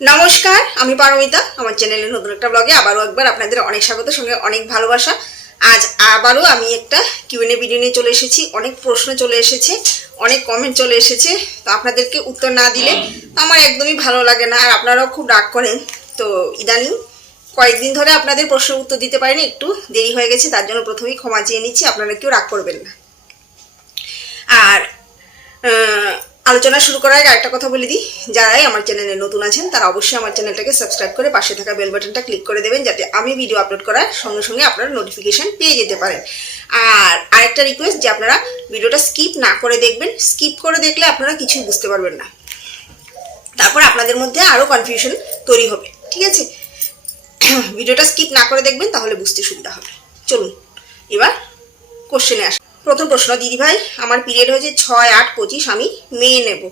নমস্কার, আমি পারমিতা। আমার চ্যানেলের নতুন একটা ব্লগে আবারও একবার আপনাদের অনেক স্বাগত, সঙ্গে অনেক ভালোবাসা। আজ আবারও আমি একটা কিউএনএ ভিডিও নিয়ে চলে এসেছি। অনেক প্রশ্ন চলে এসেছে, অনেক কমেন্ট চলে এসেছে। তো আপনাদেরকে উত্তর না দিলে আমার একদমই ভালো লাগে না, আর আপনারাও খুব রাগ করেন। তো ইদানিং কয়েকদিন ধরে আপনাদের প্রশ্নের উত্তর দিতে পারিনি, একটু দেরি হয়ে গেছে, তার জন্য প্রথমেই ক্ষমা চেয়ে নিচ্ছি, আপনারা কেউ রাগ করবেন না। আলোচনা শুরু করার আগে একটা কথা বলে দিই। যারাই আমার চ্যানেলে নতুন আছেন, তারা অবশ্যই আমার চ্যানেলটাকে সাবস্ক্রাইব করে পাশে থাকা বেল বাটনটা ক্লিক করে দেবেন, যাতে আমি ভিডিও আপলোড করার সঙ্গে সঙ্গে আপনারা নোটিফিকেশন পেয়ে যেতে পারেন। আর আরেকটা রিকোয়েস্ট যে আপনারা ভিডিওটা স্কিপ না করে দেখবেন স্কিপ করে দেখলে আপনারা কিছুই বুঝতে পারবেন না। তারপর আপনাদের মধ্যে আরও কনফিউশন তৈরি হবে, ঠিক আছে? ভিডিওটা স্কিপ না করে দেখবেন, তাহলে বুঝতে সুবিধা হবে। চলুন, এবার কোশ্চেনে আসি। প্রথম প্রশ্ন, দিদিভাই, আমার পিরিয়ড হয়েছে ছয় আট পঁচিশ, আমি মেয়ে নেব।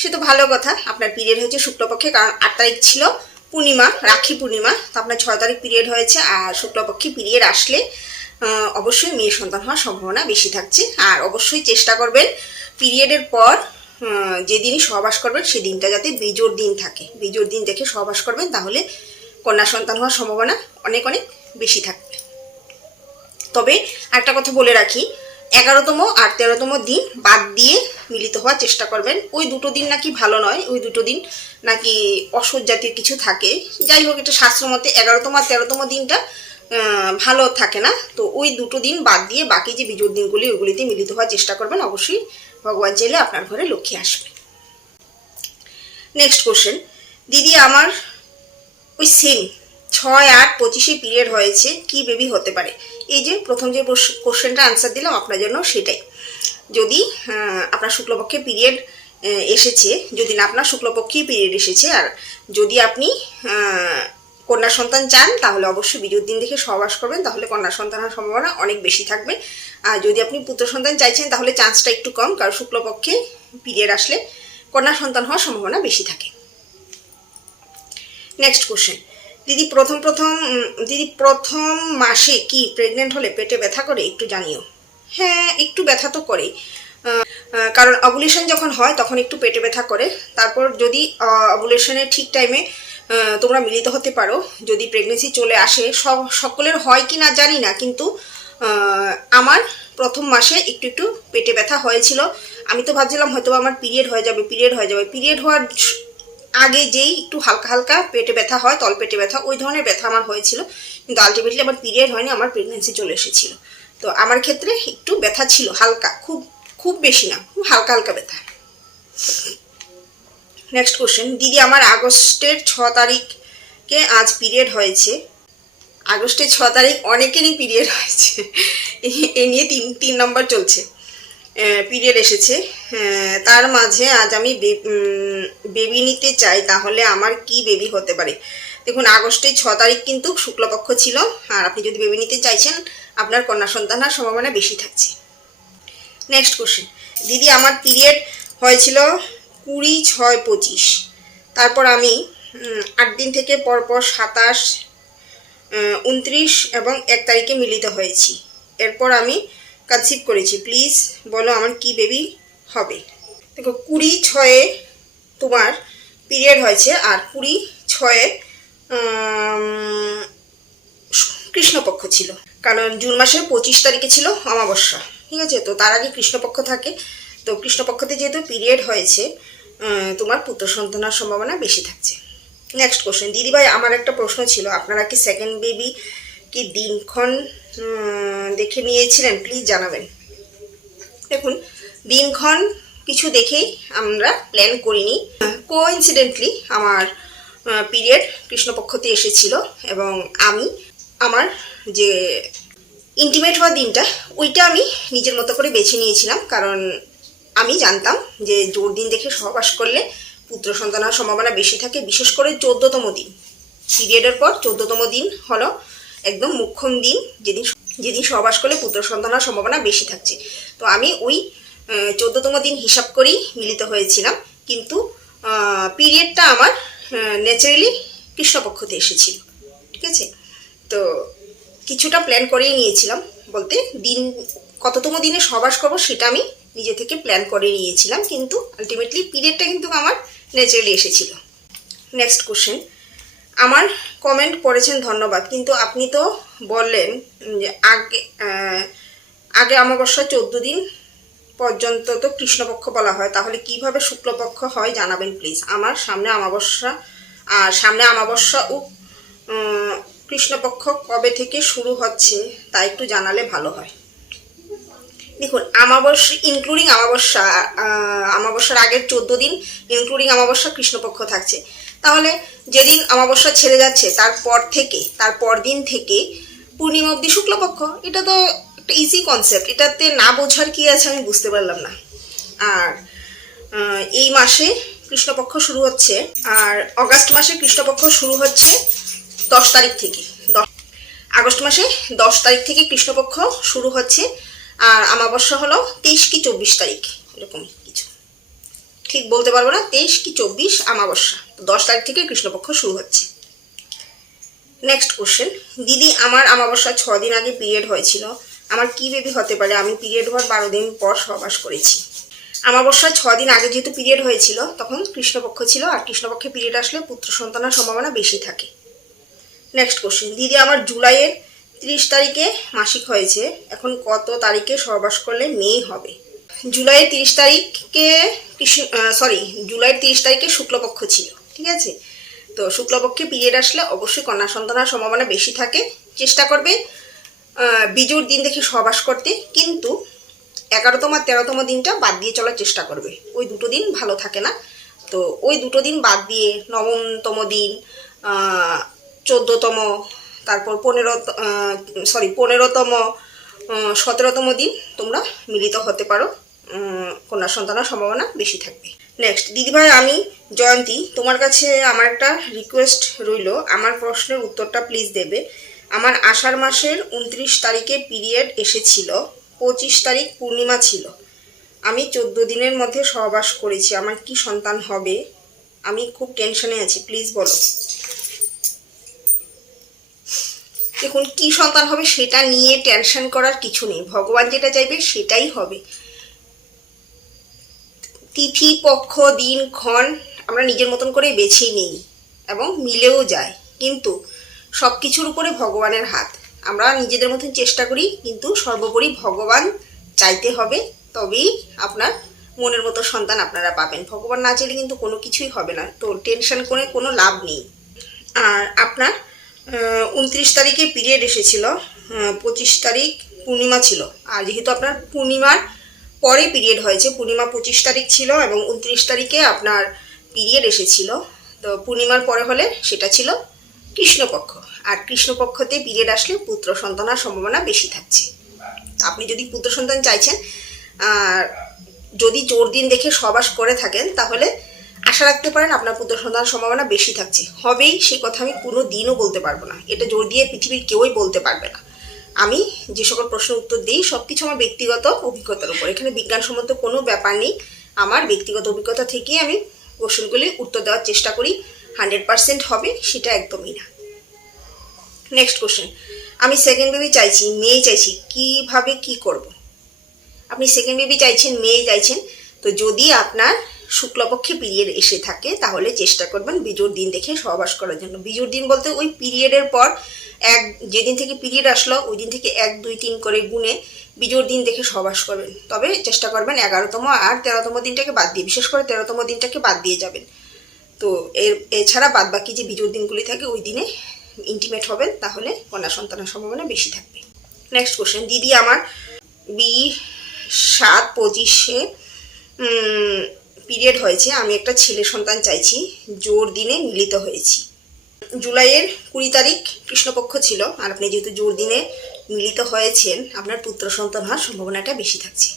সে তো ভালো কথা, আপনার পিরিয়ড হয়েছে শুক্লপক্ষে, কারণ আট তারিখ ছিল পূর্ণিমা, রাখি পূর্ণিমা, তো আপনার ছয় তারিখ পিরিয়ড হয়েছে, আর শুক্লপক্ষে পিরিয়ড আসলে অবশ্যই মেয়ে সন্তান হওয়ার সম্ভাবনা বেশি থাকছে। আর অবশ্যই চেষ্টা করবেন, পিরিয়ডের পর যেদিনই সহবাস করবেন সেই দিনটা যাতে বেজোর দিন থাকে। বেজোর দিন দেখে সহবাস করবেন, তাহলে কন্যা সন্তান হওয়ার সম্ভাবনা অনেক অনেক বেশি থাকবে। তবে একটা কথা বলে রাখি এগারোতম আর তেরোতম দিন বাদ দিয়ে মিলিত হওয়ার চেষ্টা করবেন। ওই দুটো দিন নাকি ভালো নয়, ওই দুটো দিন নাকি অসৎ জাতীয় কিছু থাকে। যাই হোক, এটা শাস্ত্র মতে এগারোতম আর তেরোতম দিনটা ভালো থাকে না। তো ওই দুটো দিন বাদ দিয়ে বাকি যে বিজোর দিনগুলি, ওইগুলিতে মিলিত হওয়ার চেষ্টা করবেন। অবশ্যই ভগবান চাইলে আপনার ঘরে লক্ষ্মী আসবে। নেক্সট কোশ্চেন দিদি, আমার ওই সেম ছয় আট পঁচিশে পিরিয়ড হয়েছে, কি বেবি হতে পারে? এই যে প্রথম যে কোশ্চেনটা আনসার দিলাম আপনার জন্য সেটাই। যদি আপনার শুক্লপক্ষে পিরিয়ড এসেছে, যদি না আপনার শুক্লপক্ষে পিরিয়ড এসেছে, আর যদি আপনি কন্যা সন্তান চান, তাহলে অবশ্যই বিজুর দিন দেখে সহবাস করবেন, তাহলে কন্যা সন্তান হওয়ার সম্ভাবনা অনেক বেশি থাকবে। আর যদি আপনি পুত্র সন্তান চাইছেন, তাহলে চান্সটা একটু কম, কারণ শুক্লপক্ষে পিরিয়ড আসলে কন্যা সন্তান হওয়ার সম্ভাবনা বেশি থাকে। নেক্সট কোশ্চেন দিদি প্রথম প্রথম দিদি প্রথম মাসে কি প্রেগনেন্ট হলে পেটে ব্যথা করে একটু জানিও। হ্যাঁ একটু ব্যথা তো করে কারণ অবুলেশন যখন হয় তখন একটু পেটে ব্যথা করে। তারপর যদি অবুলেশনের ঠিক টাইমে তোমরা মিলিত হতে পারো, যদি প্রেগনেন্সি চলে আসে, সব, সকলের হয় কি না জানি না, কিন্তু আমার প্রথম মাসে একটু একটু পেটে ব্যথা হয়েছিল। আমি তো ভাবছিলাম হয়তো আমার পিরিয়ড হয়ে যাবে পিরিয়ড হয়ে যাবে। পিরিয়ড হওয়ার আগে যেই একটু হালকা হালকা পেটে ব্যথা হয়, তল পেটে ব্যথা, ওই ধরনের ব্যথা আমার হয়েছিল। কিন্তু আলটিমেটলি আমার পিরিয়ড হয়নি, আমার প্রেগনেন্সি চলে এসেছিল। তো আমার ক্ষেত্রে একটু ব্যথা ছিল, হালকা, খুব খুব বেশি না, খুব হালকা হালকা ব্যথা। নেক্সট কোশ্চেন দিদি আমার আগস্টের ছ তারিখকে আজ পিরিয়ড হয়েছে। আগস্টের ছ তারিখ অনেকেরই পিরিয়ড হয়েছে। এই নিয়ে তিন তিন নম্বর চলছে। পিরিয়ড এসেছে। তার মাঝে আজ আমি বেবি নিতে চাই, তাহলে আমার কি বেবি হতে পারে? দেখুন, আগস্টের ছ তারিখ কিন্তু শুক্লপক্ষ ছিল, আর আপনি যদি বেবি নিতে চাইছেন, আপনার কন্যা সন্তান হওয়ার সম্ভাবনা বেশি থাকছে। নেক্সট কোশ্চেন দিদি, আমার পিরিয়ড হয়েছিল কুড়ি ছয় পঁচিশ। তারপর আমি আট দিন থেকে পরপর সাতাশ উনত্রিশ এবং এক তারিখে মিলিত হয়েছি। এরপর আমি কনসিভ করেছি। প্লিজ বলো আমার কি বেবি হবে? দেখো, কুড়ি ছয়ে তোমার পিরিয়ড হয়েছে আর কুড়ি ছয়ে কৃষ্ণপক্ষ ছিল। কারণ জুন মাসের পঁচিশ তারিখে ছিল অমাবস্যা, ঠিক আছে? তো তার আগে কৃষ্ণপক্ষ থাকে। তো কৃষ্ণপক্ষতে যেহেতু পিরিয়ড হয়েছে তোমার পুত্র সন্তানের সম্ভাবনা বেশি থাকছে। নেক্সট কোশ্চেন দিদিভাই, আমার একটা প্রশ্ন ছিল, আপনারা কি সেকেন্ড বেবি কি দিনক্ষণ দেখে নিয়েছিলেন প্লিজ জানাবেন। দেখুন, দিনক্ষণ কিছু দেখেই আমরা প্ল্যান করিনি। কোইন্সিডেন্টলি আমার পিরিয়ড কৃষ্ণপক্ষতে এসেছিল এবং আমি, আমার যে ইন্টিমেট হওয়া দিনটা, ওইটা আমি নিজের মতো করে বেছে নিয়েছিলাম, কারণ আমি জানতাম যে জোর দিন দেখে সহবাস করলে পুত্র সন্তান হওয়ার সম্ভাবনা বেশি থাকে, বিশেষ করে চোদ্দতম দিন। পিরিয়ডের পর চোদ্দতম দিন হলো একদম মুখ্যম দিন যেদিন যেদিন সহবাস করলে পুত্র সন্তান হওয়ার সম্ভাবনা বেশি থাকছে। তো আমি ওই চোদ্দতম দিন হিসাব করেই মিলিত হয়েছিলাম। কিন্তু পিরিয়ডটা আমার ন্যাচারালি কৃষ্ণপক্ষতে এসেছিল। ঠিক আছে? তো কিছুটা প্ল্যান করেই নিয়েছিলাম বলতে, দিন, কততম দিনে সবাস করব সেটা আমি নিজে থেকে প্ল্যান করে নিয়েছিলাম। কিন্তু আলটিমেটলি পিরিয়ডটা কিন্তু আমার ন্যাচারালি এসেছিল। নেক্সট কোশ্চেন আমার কমেন্ট করেছেন ধন্যবাদ। কিন্তু আপনি তো বললেন যে আগে আগে অমাবস্যা চোদ্দ দিন পর্যন্ত তো কৃষ্ণপক্ষ বলা হয়। তাহলে কীভাবে শুক্লপক্ষ হয় জানাবেন প্লিজ আমার সামনে অমাবস্যা, আর সামনে অমাবস্যা ও কৃষ্ণপক্ষ কবে থেকে শুরু হচ্ছে তা একটু জানালে ভালো হয়। দেখুন আমাবস্যা ইনক্লুডিং আমাবস্যা আমাবস্যার আগের চোদ্দ দিন ইনক্লুডিং আমাবস্যা কৃষ্ণপক্ষ থাকছে। তাহলে যেদিন অমাবস্যা ছেড়ে যাচ্ছে তারপর থেকে তারপর দিন থেকে পূর্ণিমা অবধি শুক্লপক্ষ, এটা তো একটা ইজি কনসেপ্ট এটাতে না বোঝার কি আছে আমি বুঝতে পারলাম না। আর এই মাসে কৃষ্ণপক্ষ শুরু হচ্ছে, আর অগাস্ট মাসে কৃষ্ণপক্ষ শুরু হচ্ছে দশ তারিখ থেকে। দশ, আগস্ট মাসে দশ তারিখ থেকে কৃষ্ণপক্ষ শুরু হচ্ছে, আর আমাবস্যা হলো তেইশ কি চব্বিশ তারিখ, এরকম। কিছু ঠিক বলতে পারব না, তেইশ কি চব্বিশ আমাবস্যা। দশ তারিখ থেকে কৃষ্ণপক্ষ শুরু হচ্ছে। নেক্সট কোশ্চেন দিদি আমার আমাবস্যা ছ দিন আগে পিরিয়ড হয়েছিল। আমার কি বেবি হতে পারে? আমি পিরিয়ড হওয়ার বারো দিন পর সহবাস করেছি। আমাবস্যা ছ দিন আগে যেহেতু পিরিয়ড হয়েছিল, তখন কৃষ্ণপক্ষ ছিল আর কৃষ্ণপক্ষে পিরিয়ড আসলে পুত্র সন্তানের সম্ভাবনা বেশি থাকে। নেক্সট কোশ্চেন দিদি আমার জুলাইয়ের তিরিশ তারিখে মাসিক হয়েছে। এখন কত তারিখে সহবাস করলে মেয়ে হবে? জুলাইয়ের তিরিশ তারিখে কৃষ্ণ সরি জুলাইয়ের তিরিশ তারিখে শুক্লপক্ষ ছিল, ঠিক আছে? তো শুক্লপক্ষে পিরিয়ড আসলে অবশ্যই কন্যা সন্তানের সম্ভাবনা বেশি থাকে। চেষ্টা করবে বিজুর দিন দেখে সহবাস করতে, কিন্তু এগারোতম আর তেরোতম দিনটা বাদ দিয়ে চলার চেষ্টা করবে। ওই দুটো দিন ভালো থাকে না। তো ওই দুটো দিন বাদ দিয়ে নবমতম দিন চোদ্দতম, তারপর পনেরো সরি পনেরোতম সতেরোতম দিন তোমরা মিলিত হতে পারো। কন্যা সন্তানের সম্ভাবনা বেশি থাকবে। নেক্সট দিদিভাই, আমি, জয়ন্তী, তোমার কাছে আমার একটা রিকোয়েস্ট রইল। আমার প্রশ্নের উত্তরটা প্লিজ দেবে। আমার আষাঢ় মাসের উনত্রিশ তারিখে পিরিয়ড এসেছিল। পঁচিশ তারিখ পূর্ণিমা ছিল। আমি চোদ্দ দিনের মধ্যে সহবাস করেছি। আমার কি সন্তান হবে? আমি খুব টেনশনে আছি। প্লিজ বলো। দেখুন, কি সন্তান হবে সেটা নিয়ে টেনশন করার কিছু নেই। ভগবান যেটা চাইবে সেটাই হবে। তিথি, পক্ষ, দিন, ক্ষণ আমরা নিজের মতন করে বেছেই নিই এবং মিলেও যায়। কিন্তু সব কিছুর উপরে ভগবানের হাত। আমরা নিজেদের মতন চেষ্টা করি, কিন্তু সর্বোপরি ভগবান চাইতে হবে, তবেই আপনার মনের মতো সন্তান আপনারা পাবেন। ভগবান না চাইলে কিন্তু কোনো কিছুই হবে না। তো টেনশন করে কোনো লাভ নেই। আর আপনার উনত্রিশ তারিখে পিরিয়ড এসেছিল পঁচিশ তারিখ পূর্ণিমা ছিল। আর যেহেতু আপনার পূর্ণিমার পরে পিরিয়ড হয়েছে। পূর্ণিমা পঁচিশ তারিখ ছিল এবং উনত্রিশ তারিখে আপনার পিরিয়ড এসেছিল। তো পূর্ণিমার পরে হলে সেটা ছিল কৃষ্ণপক্ষ। আর কৃষ্ণপক্ষতে পিরিয়ড আসলে পুত্র সন্তানের সম্ভাবনা বেশি থাকছে। আপনি যদি পুত্র সন্তান চাইছেন, আর যদি জোর দিন দেখে সবাস করে থাকেন, তাহলে আশা রাখতে পারেন আপনার পুত্র সন্তানের সম্ভাবনা বেশি থাকছে। হবেই সেই কথা আমি কোনো দিনও বলতে পারব না। এটা জোর দিয়ে পৃথিবীর কেউই বলতে পারবে না। আমি যে সকল প্রশ্নের উত্তর দিই সব কিছু আমার ব্যক্তিগত অভিজ্ঞতার উপর। এখানে বিজ্ঞানসম্মত কোনো ব্যাপার নেই। আমার ব্যক্তিগত অভিজ্ঞতা থেকেই আমি কোশ্চেনগুলি উত্তর দেওয়ার চেষ্টা করি। হান্ড্রেড পার্সেন্ট হবে, সেটা একদমই না। Next question. আমি সেকেন্ড বেবি চাইছি, মেয়ে চাইছি, কীভাবে কি করব? আপনি সেকেন্ড বেবি চাইছেন, মেয়ে চাইছেন, তো যদি আপনার শুক্লপক্ষে পিরিয়ড এসে থাকে, তাহলে চেষ্টা করবেন বিজোর দিন দেখে সহবাস করার জন্য। বিজোর দিন বলতে ওই পিরিয়ডের পর এক, যেদিন থেকে পিরিয়ড আসলো ওই দিন থেকে এক, দুই, তিন করে গুনে বিজোর দিন দেখে সবাস করবেন। তবে চেষ্টা করবেন এগারোতম আর তেরোতম দিনটাকে বাদ দিয়ে, বিশেষ করে তেরোতম দিনটাকে বাদ দিয়ে যাবেন। তো এর, এছাড়া বাদ বাকি যে বিজোর দিনগুলি থাকে, ওই দিনে ইন্টিমেট হবেন, তাহলে কন্যা সন্তানের সম্ভাবনা বেশি থাকবে। নেক্সট কোশ্চেন দিদি আমার বি সাত পঁচিশে পিরিয়ড হয়েছে, আমি একটা ছেলে সন্তান চাইছি, জোর দিনে মিলিত হয়েছি। জুলাইয়ের কুড়ি তারিখ কৃষ্ণপক্ষ ছিল, আর আপনি যেহেতু জোর দিনে মিলিত হয়েছেন, আপনার পুত্র সন্তান হওয়ার সম্ভাবনাটা বেশি থাকছে।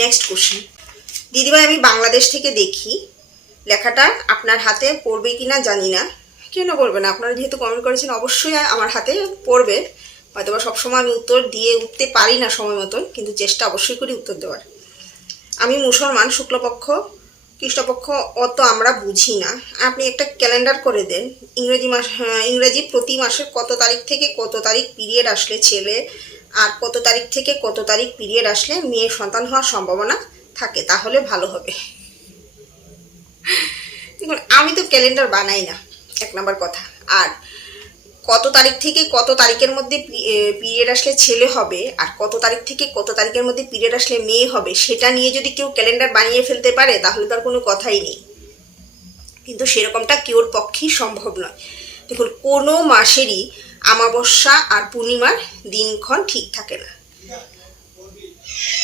নেক্সট কোশ্চেন দিদিভাই, আমি বাংলাদেশ থেকে দেখি, লেখাটা আপনার হাতে পড়বে কি না জানি না। কেন পড়বে না? আপনারা যেহেতু কমেন্ট করেছেন, অবশ্যই আমার হাতে পড়বে। হয়তো বা সবসময় আমি উত্তর দিয়ে উঠতে পারি না সময় মতন, কিন্তু চেষ্টা অবশ্যই করি উত্তর দেওয়ার। আমি মুসলমান, শুক্লপক্ষ কৃষ্ণপক্ষ অত আমরা বুঝি না। আপনি একটা ক্যালেন্ডার করে দেন ইংরেজি মাস হ্যাঁ, ইংরেজি প্রতি মাসের কত তারিখ থেকে কত তারিখ পিরিয়ড আসলে ছেলে আর কত তারিখ থেকে কত তারিখ পিরিয়ড আসলে মেয়ে সন্তান হওয়ার সম্ভাবনা থাকে তাহলে ভালো হবে। দেখুন আমি তো ক্যালেন্ডার বানাই না এক নম্বর কথা। আর কত তারিখ থেকে কত তারিখের মধ্যে পিরিয়ড আসলে ছেলে হবে আর কত তারিখ থেকে কত তারিখের মধ্যে পিরিয়ড আসলে মেয়ে হবে সেটা নিয়ে যদি কেউ ক্যালেন্ডার বানিয়ে ফেলতে পারে তাহলে তার কোনো কথাই নেই। কিন্তু সেরকমটা কেউর পক্ষেই সম্ভব নয়। দেখুন, কোনো মাসেরই আমাবস্যা আর পূর্ণিমার দিনক্ষণ ঠিক থাকে না।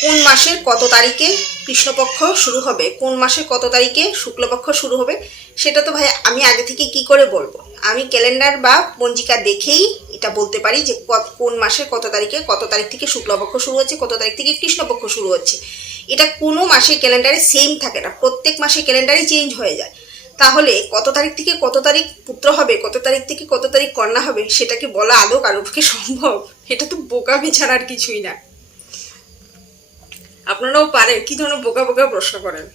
কোন মাসের কত তারিখে কৃষ্ণপক্ষ শুরু হবে? কোন মাসের কত তারিখে শুক্লপক্ষ শুরু হবে? সেটা তো ভাই আমি আগে থেকে কি করে বলব? আমি ক্যালেন্ডার বা পঞ্জিকা দেখেই এটা বলতে পারি যে কোন মাসের কত তারিখে, কত তারিখ থেকে শুক্লপক্ষ শুরু হচ্ছে, কত তারিখ থেকে কৃষ্ণপক্ষ শুরু হচ্ছে। এটা কোনো মাসের ক্যালেন্ডারে সেম থাকে না। প্রত্যেক মাসে ক্যালেন্ডারই চেঞ্জ হয়ে যায়। তাহলে কত তারিখ থেকে কত তারিখ পুত্র হবে, কত তারিখ থেকে কত তারিখ কন্যা হবে, সেটাকে বলা আদৌ কারোর পক্ষে সম্ভব? এটা তো বোকামি ছাড়া আর কিছুই না। আপনারাও পারেন, কি ধরনের বোকা বোকা প্রশ্ন করেন?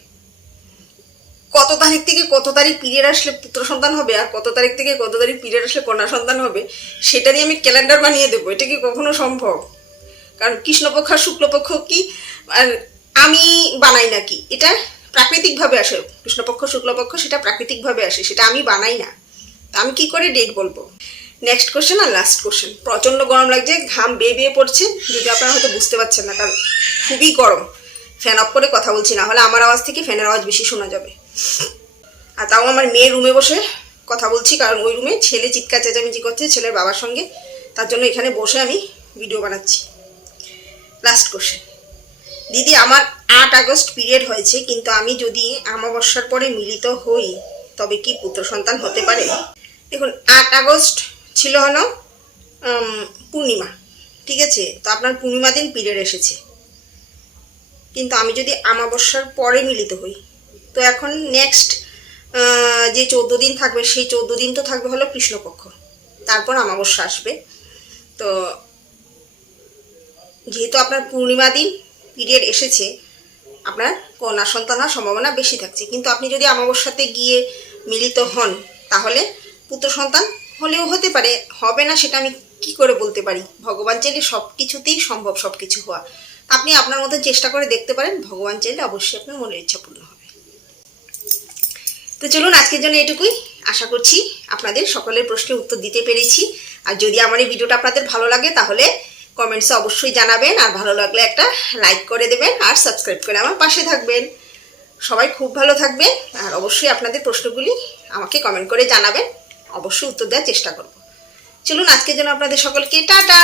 কত তারিখ থেকে কত তারিখ পিরিয়ড আসলে পুত্র সন্তান হবে আর কত তারিখ থেকে কত তারিখ পিরিয়ড আসলে কন্যা সন্তান হবে, সেটা নিয়ে আমি ক্যালেন্ডার বানিয়ে দেবো, এটা কি কখনো সম্ভব? কারণ কৃষ্ণপক্ষ আর শুক্লপক্ষ কি, আর আমি বানাই নাকি, এটা প্রাকৃতিকভাবে আসে, কৃষ্ণপক্ষ, শুক্লপক্ষ সেটা প্রাকৃতিকভাবে আসে, সেটা আমি বানাই না। আমি কি করে ডেট বলব? নেক্সট কোশ্চেন আর লাস্ট কোশ্চেন প্রচণ্ড গরম লাগছে, ঘাম বেয়ে বেয়ে পড়ছে যদি আপনারা হয়তো বুঝতে পারছেন না, কারণ খুবই গরম। ফ্যান অফ করে কথা বলছি, না হলে আমার আওয়াজ থেকে ফ্যানের আওয়াজ বেশি শোনা যাবে। আর তাও আমার মেয়ের রুমে বসে কথা বলছি, কারণ ওই রুমে ছেলে চিৎকার চেঁচামেচি করছে ছেলের বাবার সঙ্গে। তার জন্য এখানে বসে আমি ভিডিও বানাচ্ছি। লাস্ট কোশ্চেন দিদি, আমার আট আগস্ট পিরিয়ড হয়েছে, কিন্তু আমি যদি আমাবস্যার পরে মিলিত হই, তবে কি পুত্র সন্তান হতে পারে? দেখুন, আট আগস্ট ছিল হলো পূর্ণিমা, ঠিক আছে? তো আপনার পূর্ণিমা দিন পিরিয়ড এসেছে। কিন্তু আমি যদি আমাবস্যার পরে মিলিত হই, তো এখন নেক্সট যে চোদ্দ দিন থাকবে, সেই চোদ্দ দিন তো থাকবে হলো কৃষ্ণপক্ষ। তারপর আমাবস্যা আসবে। তো যেহেতু আপনার পূর্ণিমা দিন পিরিয়ড এসেছে, আপনার কন্যা সন্তান হওয়ার সম্ভাবনা বেশি থাকছে। কিন্তু আপনি যদি আমাবস্যাতে গিয়ে মিলিত হন, তাহলে পুত্র সন্তান হলেও হতে পারে, হবে না সেটা আমি কি করে বলতে পারি? ভগবান চাইলে সব কিছুতেই সম্ভব সব কিছু হওয়া। আপনি আপনার মতো চেষ্টা করে দেখতে পারেন, ভগবান চাইলে অবশ্যই আপনার মনের ইচ্ছা পূর্ণ হবে। তো চলুন আজকের জন্য এটুকুই। আশা করছি আপনাদের সকলের প্রশ্নের উত্তর দিতে পেরেছি। আর যদি আমার এই ভিডিওটা আপনাদের ভালো লাগে, তাহলে কমেন্টসে অবশ্যই জানাবেন। আর ভালো লাগলে একটা লাইক করে দেবেন আর সাবস্ক্রাইব করে আমার পাশে থাকবেন। সবাই খুব ভালো থাকবেন। আর অবশ্যই আপনাদের প্রশ্নগুলি আমাকে কমেন্ট করে জানাবেন। অবশ্যই উত্তর দেওয়ার চেষ্টা করব। চলুন আজকের জন্য আপনাদের সকলকে টাটা।